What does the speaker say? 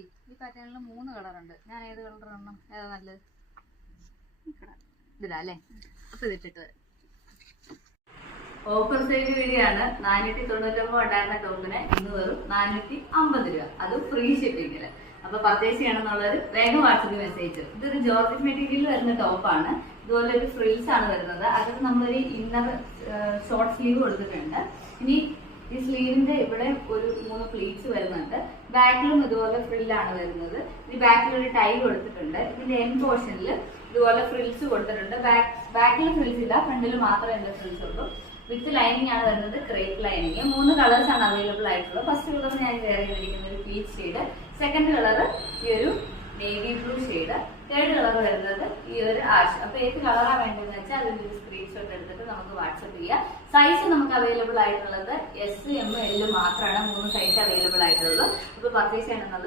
ഈ പാറ്റേണിൽ 3 കളറുണ്ട്. ഞാൻ ഏത് കളർ കാണണം? ഏതാ നല്ലത്? ഇതാ അല്ലേ? അപ്പൊ ഇതിട്ടിട്ട് വരാം. ഓഫർ സെയിൽ വീഡിയോയാണ്. 499 ഉണ്ടായിരുന്ന ടോപ്പിന് ഇന്ന് വെറും 450 രൂപ, അതും ഫ്രീ ഷിപ്പിങ്ങില്. അപ്പൊ പർച്ചേസ് ചെയ്യണമെന്നുള്ളവർ വേഗം വാട്സപ്പിൽ മെസ്സേജ്. ഇതൊരു ജോർജറ്റ് മെറ്റീരിയൽ വരുന്ന ടോപ്പാണ്. ഇതുപോലെ ഒരു ഫ്രിൽസ് ആണ് വരുന്നത്. അതിൽ നമ്മളൊരു ഇന്നർ ഷോർട്ട് സ്ലീവ് കൊടുത്തിട്ടുണ്ട്. ഇനി ഈ സ്ലീവിന്റെ ഇവിടെ ഒരു 3 പ്ലീറ്റ്സ് വരുന്നുണ്ട്. ബാക്കിലും ഇതുപോലെ ഫ്രില്ലാണ് വരുന്നത്. ഇനി ബാക്കിൽ ഒരു ടൈ കൊടുത്തിട്ടുണ്ട്. ഇതിന്റെ എൻ പോർഷനിൽ ഇതുപോലെ ഫ്രിൽസ് കൊടുത്തിട്ടുണ്ട്. ബാക്കിൽ ഫ്രിൽസ് ഇല്ല, ഫ്രണ്ടിൽ മാത്രമേ എന്റെ ഫ്രിൽസ് ഉള്ളൂ. വിത്ത് ലൈനിങ് ആണ് വരുന്നത്, ക്രേപ്പ് ലൈനിങ്. 3 കളേഴ്സ് ആണ് അവൈലബിൾ ആയിട്ടുള്ളത്. ഫസ്റ്റ് കളർ ഞാൻ വേറെ ചെയ്തിരിക്കുന്ന ഒരു പീച്ച് ഷെയ്ഡ്, സെക്കൻഡ് കളർ ഈ ഒരു navy blue shade, third colour വരുന്നത് ഈ ഒരു ആഷ്. അപ്പൊ ഏത് കളറാണ് വേണ്ടതെന്ന് വെച്ചാൽ അതിന്റെ ഒരു സ്ക്രീൻഷോട്ട് എടുത്തിട്ട് നമുക്ക് വാട്സപ്പ് ചെയ്യാം. സൈസ് നമുക്ക് അവൈലബിൾ ആയിട്ടുള്ളത് S, M, L മാത്രമാണ്. 3 സൈസ് അവൈലബിൾ ആയിട്ടുള്ളൂ. അപ്പൊ പർച്ചേസ് ചെയ്യണമെന്നുള്ളത്